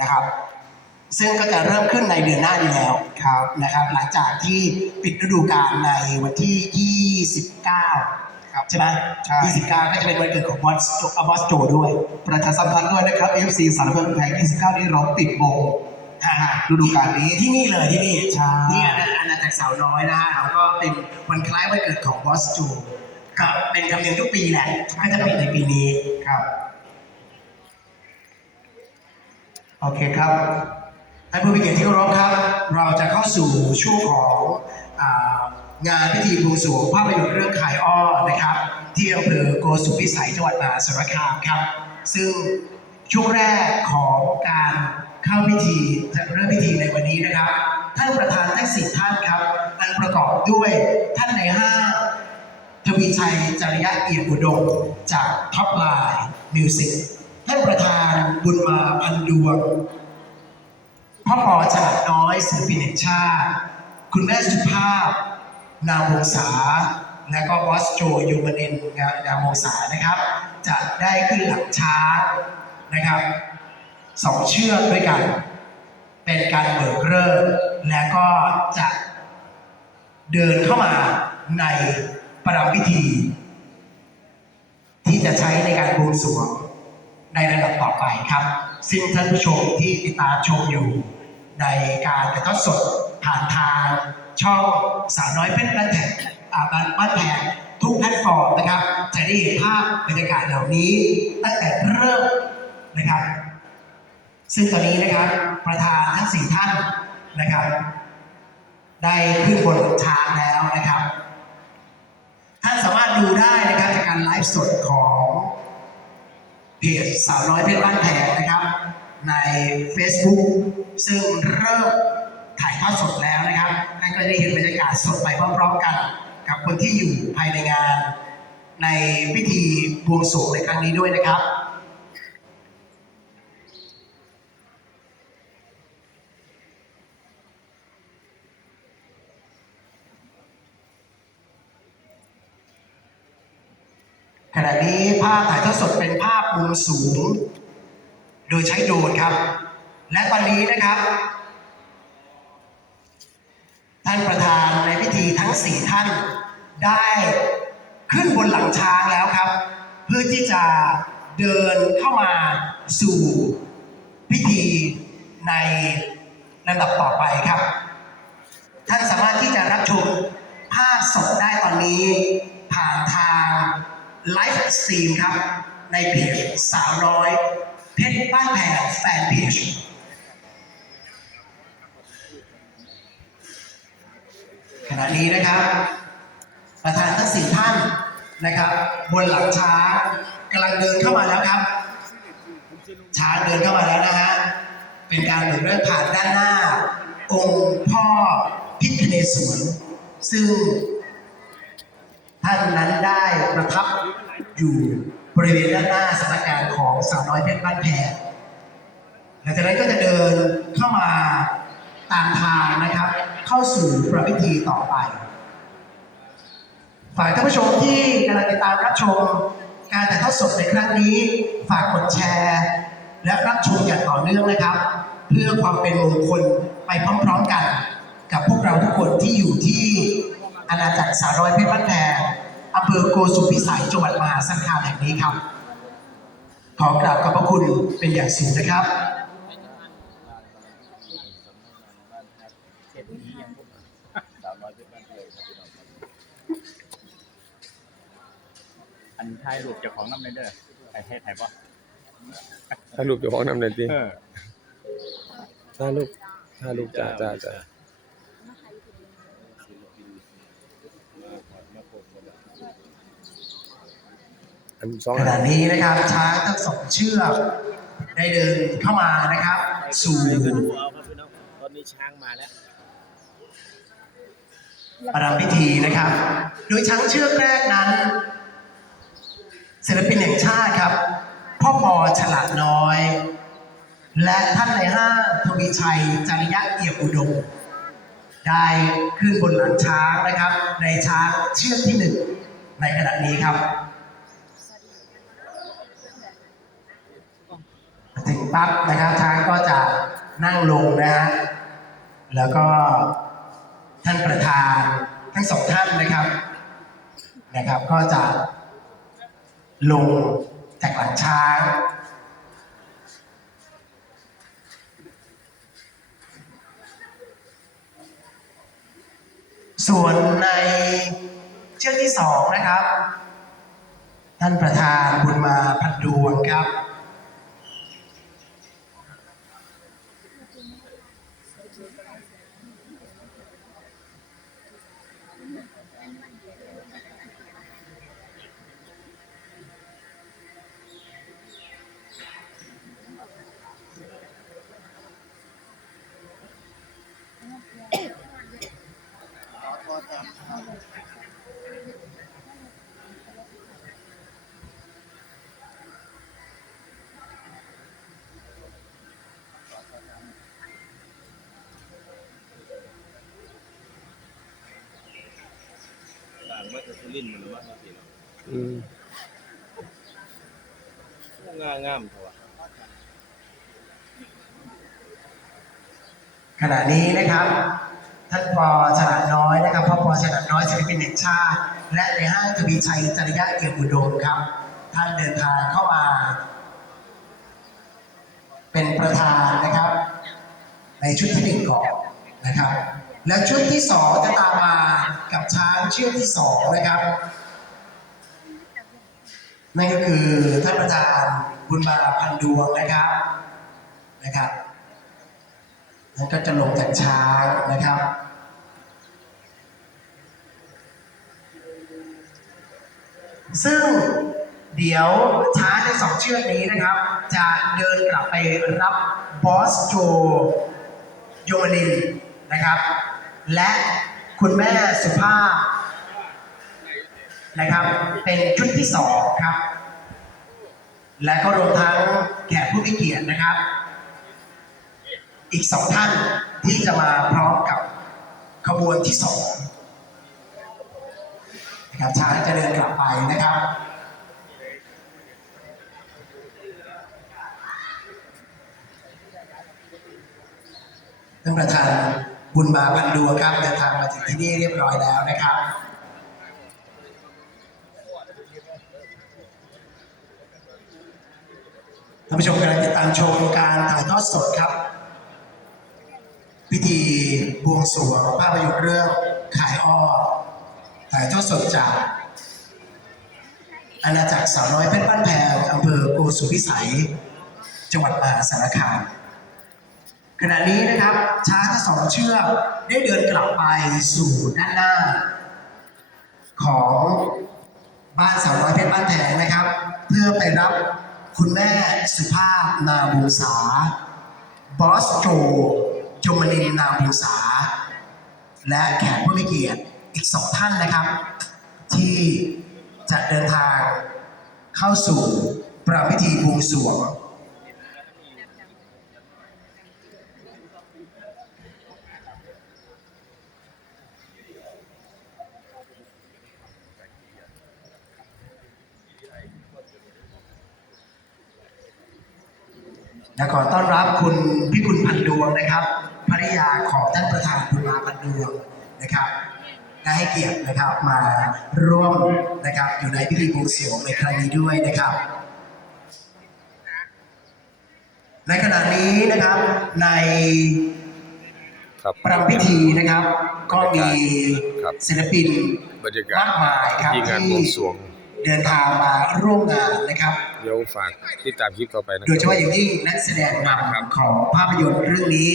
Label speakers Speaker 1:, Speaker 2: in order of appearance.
Speaker 1: นะครับ ซึ่งก็จะเริ่มขึ้นในเดือนหน้านี้แล้วครับนะครับหลังจากที่ปิดฤดูกาลในวันที่ 29
Speaker 2: ครับ
Speaker 1: ใช่ไหม
Speaker 2: ใช่
Speaker 1: 29 ก็จะเป็นวันเกิดของบอสโจบอสโจด้วย
Speaker 2: ประชาสัมพันธ์ด้วยนะครับ FC สารเพิ่มแพง29 นี้เราปิดวง
Speaker 1: ฮ่าๆ
Speaker 2: ฤดูกาลนี้
Speaker 1: ที่นี่เลยที่นี่
Speaker 2: ใช่
Speaker 1: นี่อาณาอาณาจักรสาวน้อยนะฮะแล้วก็เป็นวันคล้ายวันเกิดของบอสโจก็เป็นธรรมเนียมทุกปีแหละก็จะปิดในปีนี้
Speaker 2: ครับ โอเคครับ
Speaker 1: ท่านผู้มีเกียรติที่เคารพครับ เราจะเข้าสู่ช่วงขององานพิธีบวงสรวงภาพยนตร์เรื่องขายอ้อนะครับ ที่อำเภอโกสุมพิสัยจังหวัดมหาสารคามครับ ซึ่งช่วงแรกของการเข้าพิธีจะเริ่มพิธีในวันนี้นะครับ ท่านประธานทั้งสี่ท่านครับ อันประกอบด้วยท่านในห้าทวีชัยจริยะเอี่ยมอุดมจากท็อปไลน์มิวสิก ท่านประธานบุญมาพันดวงพ่อปอฉลาดน้อยศิลปินแห่งชาติ คุณแม่สุภาพ นามวงศาและก็บอสโจยูมานินนามวงศานะครับ จะได้ขึ้นหลังช้างนะครับสองเชือกด้วยกัน เป็นการเบิกเริ่มและก็จะเดินเข้ามาในประรำพิธี ที่จะใช้ในการบวงสรวง ในระดับต่อไปครับ ซึ่งท่านผู้ชมที่ติดตามชมอยู่ ในการถ่ายทอดสดผ่านทางช่องสาวน้อยเพชรบ้านแพงอ่บ้านบ้านแพงทุกแพลตฟอร์มนะครับ จะได้เห็นภาพบรรยากาศเหล่านี้ ตั้งแต่เริ่มนะครับ ซึ่งตอนนี้นะครับประธานทั้งสี่ท่านนะครับ ได้ขึ้นบนช้างแล้วนะครับ ท่านสามารถดูได้นะครับจากการไลฟ์สดของ เพจสาวน้อยเพชรบ้านแพงนะครับ ใน Facebook ซึ่งเริ่มถ่ายทอดสดแล้วนะครับท่านก็ได้เห็นบรรยากาศสดไปพร้อมๆกัน กับคนที่อยู่ภายในงาน ในพิธีบวงสรวงในครั้งนี้ด้วยนะครับ ขณะนี้ภาพถ่ายทอดสดเป็นภาพมุมสูง โดยใช้โดรนครับ และตอนนี้นะครับ ท่านประธานในพิธีทั้งสี่ท่านได้ขึ้นบนหลังช้างแล้วครับ เพื่อที่จะเดินเข้ามาสู่พิธีในลำดับต่อไปครับ ท่านสามารถที่จะรับชมภาพสดได้ตอนนี้ผ่านทาง ไลฟ์สตรีมครับ ในเพจสาวน้อย เพชรบ้านแพงแฟนเพจขณะนี้นะครับ ประธานทั้งสี่ท่านนะครับ บนหลังช้างกำลังเดินเข้ามาแล้วครับ ช้างเดินเข้ามาแล้วนะฮะเป็นการเดินเรื่องผ่านด้านหน้า องค์พ่อพิคเนศวรซึ่ง ท่านนั้นได้ประทับอยู่บริเวณด้านหน้าสำนักงานของสาวน้อยเพชรบ้านแพงหลังจากนั้นก็จะเดินเข้ามาตามทางนะครับ เข้าสู่ประพิธีต่อไปฝ่ายท่านผู้ชมที่กำลังติดตามรับชม การถ่ายทอดสดในครั้งนี้ ฝากกดแชร์ และรับชมอย่างต่อเนื่องนะครับ เพื่อความเป็นมงคลไปพร้อมๆกัน กับพวกเราทุกคนที่อยู่ที่ อาณาจักรสาวน้อยเพชรบ้านแพงอำเภอโกสุมพิสัยจังหวัดมหาสารคามแห่งนี้ครับ ขอกราบขอบพระคุณเป็นอย่างสูงนะครับ
Speaker 3: อันถ่ายรูปเจ้าของน้ำในเด้อไอ้เฮ็ดไห้บ่
Speaker 4: ถ้ารูปอยู่ห้องนำเลยจี
Speaker 3: เออ
Speaker 4: ถ้ารูปถ้ารูปจ้าจ้าจ้าอันสอง
Speaker 1: ขณะนี้นะครับช้างทั้งสองเชือกได้เดินเข้ามานะครับ สู่
Speaker 5: ก็ดูเอาครับพี่น้องตอนนี้ช้างมาแล้ว
Speaker 1: ประรำพิธีนะครับ โดยช้างเชือกแรกนั้นศิลปินแห่งชาติครับ พ่อปอฉลาดน้อย และท่านในห้างทวีชัยจริยะเอี่ยมอุดม ได้ขึ้นบนหลังช้างนะครับ ในช้างเชือกที่หนึ่งในขณะนี้ครับ ถึง ปั๊บนะครับช้างก็จะนั่งลงนะฮะแล้วก็ท่านประธานทั้งสองท่านนะครับนะครับ ก็จะลงจากหลังช้างส่วนในเชือกที่สองนะครับ ท่านประธานบุญมาพันดวงครับ
Speaker 5: ต่างมาจากสุรินทร์มันหรือว่าที่เนาะ
Speaker 4: อืม
Speaker 5: งามงามเถอะว
Speaker 1: ขณะนี้นะครับ ท่านปอฉลาดน้อยนะครับพ่อปอฉลาดน้อยศิลปินแห่งชาติ และในห้างทวีชัยจริยะเอี่ยมอุดมครับ ท่านเดินทางเข้ามา เป็นประธานนะครับ ในชุดที่หนึ่งก่อนนะครับ แล้วชุดที่สองจะตามมากับช้างเชือกที่สองนะครับ นั่นก็คือท่านประธานบุญมาพันดวงนะครับนะครับนั่นก็จะลงจากช้างนะครับซึ่งเดี๋ยวช้างในสองเชือกนี้นะครับ จะเดินกลับไปรับบอสโจโยมนินนะครับ และคุณแม่สุภาพนะครับ เป็นชุดที่สองครับ และก็รวมทั้งแขกผู้มีเกียรตินะครับ อีกสองท่านที่จะมาพร้อมกับขบวนที่สองนะครับช้างจะเดินกลับไปนะครับท่านประธาน บุญมาพันดวงครับเดินทางมาถึงที่นี่เรียบร้อยแล้วนะครับท่านผู้ชมกำลังติดตามชมการถ่ายทอดสดครับ พิธีบวงสรวงภาพยนตร์เรื่องขายอ้อถ่ายทอดสดจากอาณาจักรสาวน้อยเพชรบ้านแพงอำเภอโกสุมพิสัย จังหวัดมหาสารคาม ขณะนี้นะครับช้างทั้งสองเชือกได้เดินกลับไปสู่ด้านหน้า ของบ้านสาวน้อยเพชรบ้านแพงนะครับ เพื่อไปรับคุณแม่สุภาพนาบุษาบอสโจจมนินนาบุษา และแขกผู้มีเกียรติอีกสองท่านนะครับ ที่จะเดินทางเข้าสู่ประพิธีบวงสรวง และขอต้อนรับคุณพิกุลพันดวงนะครับภริยาของท่านประธานบุญมาพันดวงนะครับได้ให้เกียรตินะครับมาร่วมนะครับอยู่ในพิธีบวงสรวงในครั้งนี้ด้วยนะครับ ในขณะนี้นะครับใน
Speaker 4: ครับ
Speaker 1: ประพิธีนะครับ ก็มี
Speaker 4: ครับ
Speaker 1: ศิลปิน
Speaker 4: บรรยากาศ
Speaker 1: มากมายครับ
Speaker 4: ที่งานบวงสรวง
Speaker 1: เดินทางมาร่วมงานนะครับ
Speaker 4: เดี๋ยวฝากติดตามคลิปต่อไปนะค
Speaker 1: โด
Speaker 4: รั
Speaker 1: ยเฉพาะอย่างยิ่งนักแสดงนำของภาพยนตร์เรื่องนี้